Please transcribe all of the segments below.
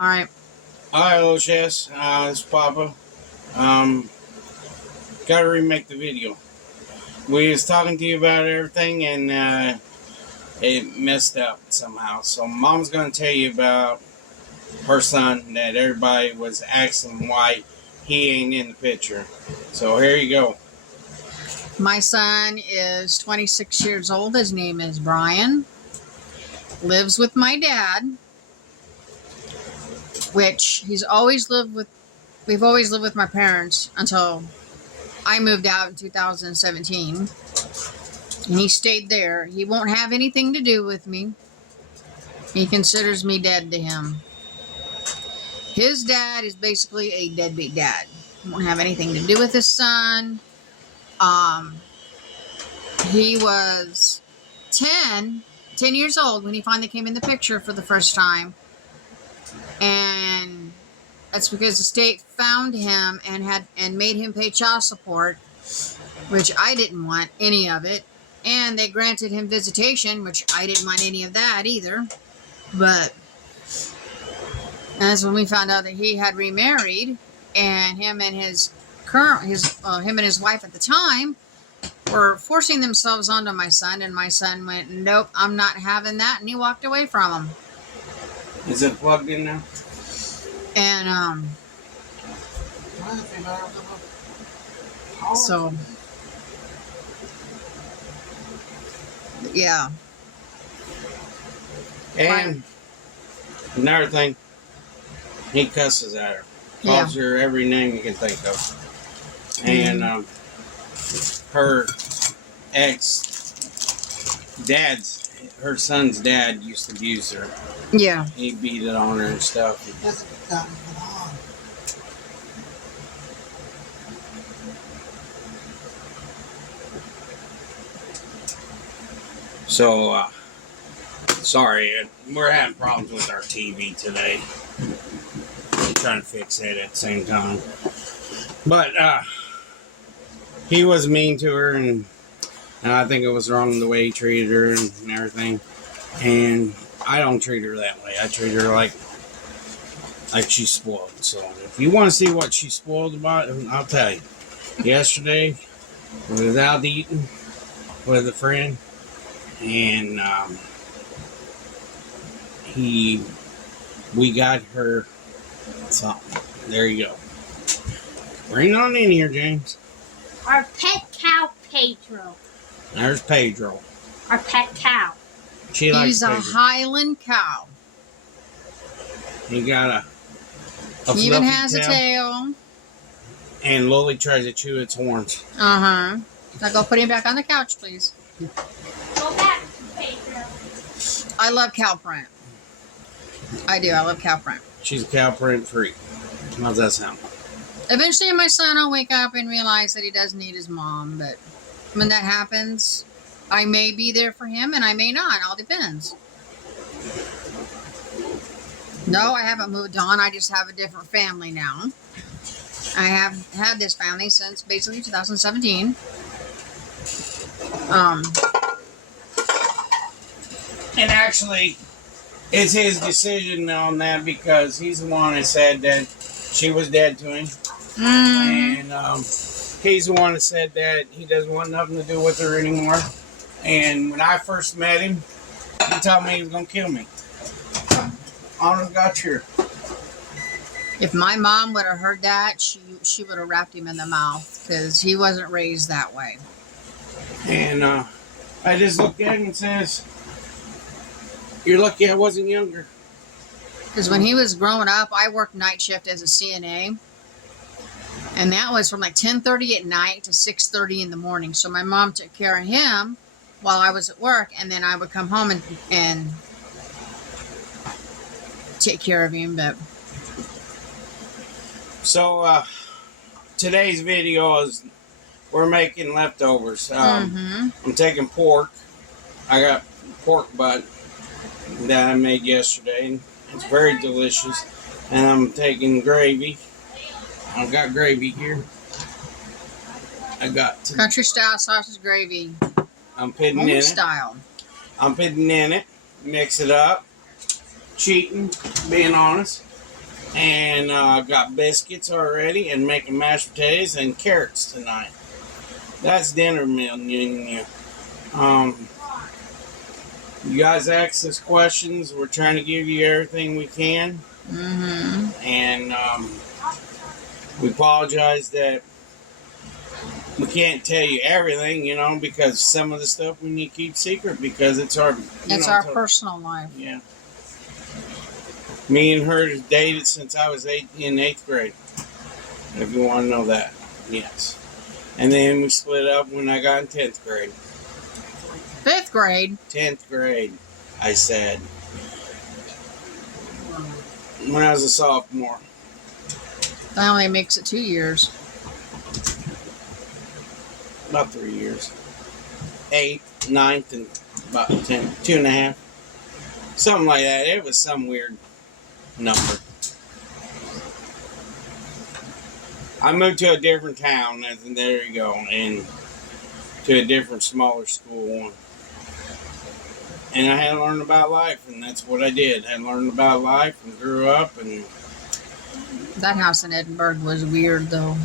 All right. Hi, hello, Chess. It's Papa. Gotta remake the video. We was talking to you about everything, and it messed up somehow. So Mom's gonna tell you about her son that everybody was asking why he ain't in the picture. So here you go. My son is 26 years old. His name is Brian. Lives with my dad, which we've always lived with my parents until I moved out in 2017. And he stayed there. He won't have anything to do with me. He considers me dead to him. His dad is basically a deadbeat dad. He won't have anything to do with his son. He was 10 years old when he finally came in the picture for the first time. And that's because the state found him and made him pay child support, which I didn't want any of it. And they granted him visitation, which I didn't want any of that either. But that's when we found out that he had remarried, and him and his wife at the time were forcing themselves onto my son, and my son went, "Nope, I'm not having that," and he walked away from him. Is it plugged in now? And so yeah. And another thing, he cusses at her. Calls her every name you can think of. And her her son's dad used to abuse her. Yeah. He beat it on her and stuff. So, sorry, we're having problems with our TV today. I'm trying to fix it at the same time. But, he was mean to her, and I think it was wrong the way he treated her and everything. And I don't treat her that way. I treat her like she's spoiled. So, if you want to see what she's spoiled about, I'll tell you. Yesterday, we was out eating with a friend, and we got her something. There you go. Bring it on in here, James. Our pet cow, Pedro. There's Pedro. Our pet cow. He's a Highland cow. He got he even has a tail. And Lily tries to chew its horns. Now go put him back on the couch, please. Go back, Pedro. I love cow print. I do. I love cow print. She's a cow print freak. How's that sound? Eventually, my son will wake up and realize that he does need his mom. But when that happens, I may be there for him and I may not. It all depends. No, I haven't moved on. I just have a different family now. I have had this family since basically 2017. And actually, it's his decision on that because he's the one that said that she was dead to him. And he's the one that said that he doesn't want nothing to do with her anymore. And when I first met him, he told me he was going to kill me. Honest God, sure. If my mom would have heard that, she would have wrapped him in the mouth because he wasn't raised that way. And I just looked at him and says, "You're lucky I wasn't younger." Because when he was growing up, I worked night shift as a CNA. And that was from like 10:30 at night to 6:30 in the morning. So my mom took care of him while I was at work. And then I would come home and take care of him. But so today's video is we're making leftovers. I'm taking pork. I got pork butt that I made yesterday. It's very delicious. And I'm taking gravy. I've got gravy here. I got country style sausage gravy. I'm putting in it. Style. I'm putting in it. Mix it up. Cheating, being honest. And got biscuits already and making mashed potatoes and carrots tonight. That's dinner meal. You guys asked us questions. We're trying to give you everything we can. And we apologize that we can't tell you everything, because some of the stuff we need to keep secret because it's our personal life. Yeah. Me and her dated since I was in 8th grade. If you want to know that. Yes. And then we split up when I got in 10th grade. 5th grade? 10th grade, I said. When I was a sophomore. That only makes it 2 years. About 3 years. 8th, 9th, and about 10, 2.5. Something like that. It was some weird number. I moved to a different town, and there you go, and to a different, smaller school. And I had to learn about life, and that's what I did. I learned about life and grew up. And that house in Edinburgh was weird, though.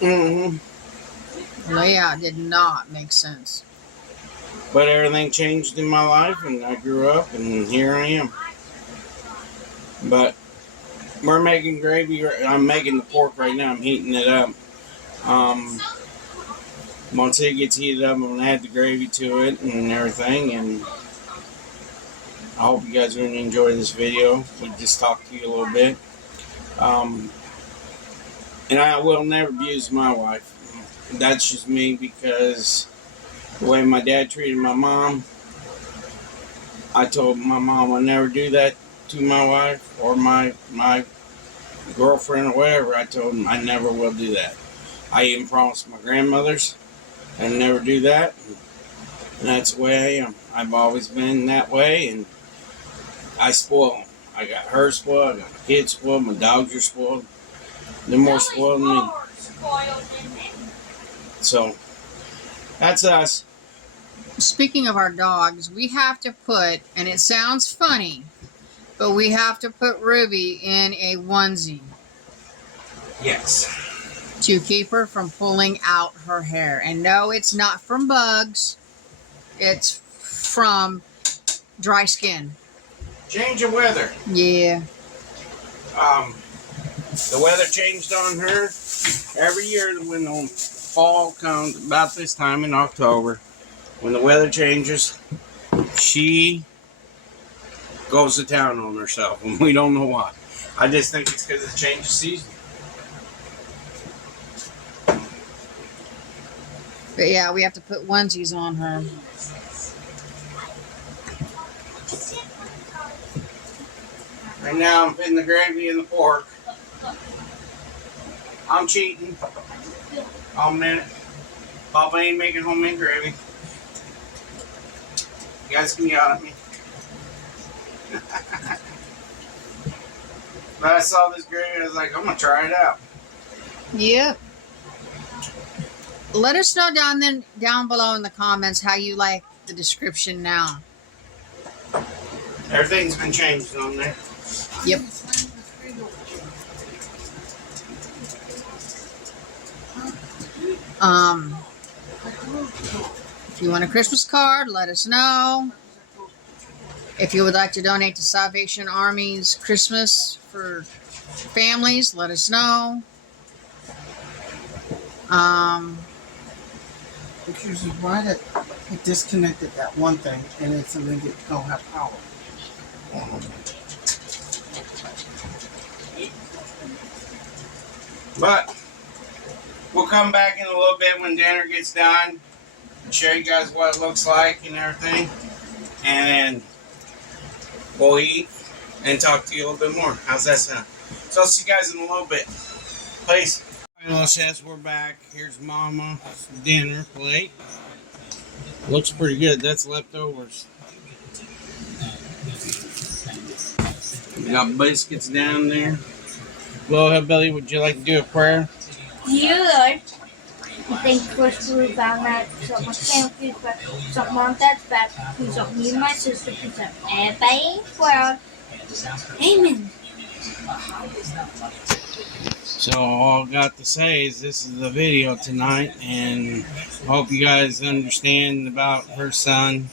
The layout did not make sense. But everything changed in my life, and I grew up, and here I am. But we're making gravy. I'm making the pork right now. I'm heating it up. Once it gets heated up, I'm going to add the gravy to it and everything. And I hope you guys are going to enjoy this video. We just talked to you a little bit. And I will never abuse my wife. That's just me, because the way my dad treated my mom, I told my mom I'd never do that to my wife or my girlfriend or whatever. I told him I never will do that. I even promised my grandmothers I'd never do that. And that's the way I am. I've always been that way, and I spoil them. I got her spoiled, I got my kids spoiled, my dogs are spoiled. They're more spoiled than me. So, that's us. Speaking of our dogs, we have to put, and it sounds funny, but we have to put Ruby in a onesie. Yes. To keep her from pulling out her hair. And no, it's not from bugs. It's from dry skin. Change of weather. Yeah. The weather changed on her every year when the fall comes, about this time in October. When the weather changes, she goes to town on herself, and we don't know why. I just think it's because of the change of season. But yeah, we have to put onesies on her. Right now, I'm putting the gravy in the pork. I'm cheating. All minute. Papa ain't making homemade gravy. You guys can yell at me. But I saw this gravy, I was like, I'm gonna try it out. Yep. Let us know down below in the comments how you like the description now. Everything's been changed on there. Yep. If you want a Christmas card, let us know. If you would like to donate to Salvation Army's Christmas for families, let us know. Which is why that it disconnected that one thing and it's and it don't have power. But we'll come back in a little bit when dinner gets done and show you guys what it looks like and everything. And then we'll eat and talk to you a little bit more. How's that sound? So I'll see you guys in a little bit. Peace. Hello, chefs, we're back. Here's Mama's dinner plate. Looks pretty good. That's leftovers. We got biscuits down there. Well, Hillbilly, would you like to do a prayer? Good. Thank you for food, found that something my family food, something on that's bad. Please help me and my sister, please help everybody in the world. Amen. So all I got to say is this is the video tonight, and I hope you guys understand about her son,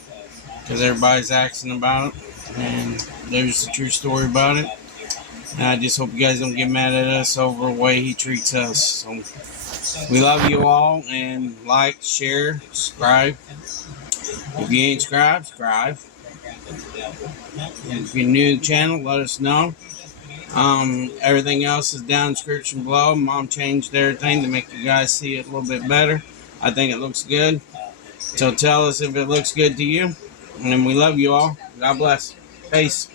because everybody's asking about it, and there's a true story about it. And I just hope you guys don't get mad at us over the way he treats us. So we love you all, and like, share, subscribe. If you ain't subscribe. And if you're new to the channel, let us know. Everything else is down in the description below. Mom changed everything to make you guys see it a little bit better. I think it looks good. So tell us if it looks good to you. And then we love you all. God bless. Peace.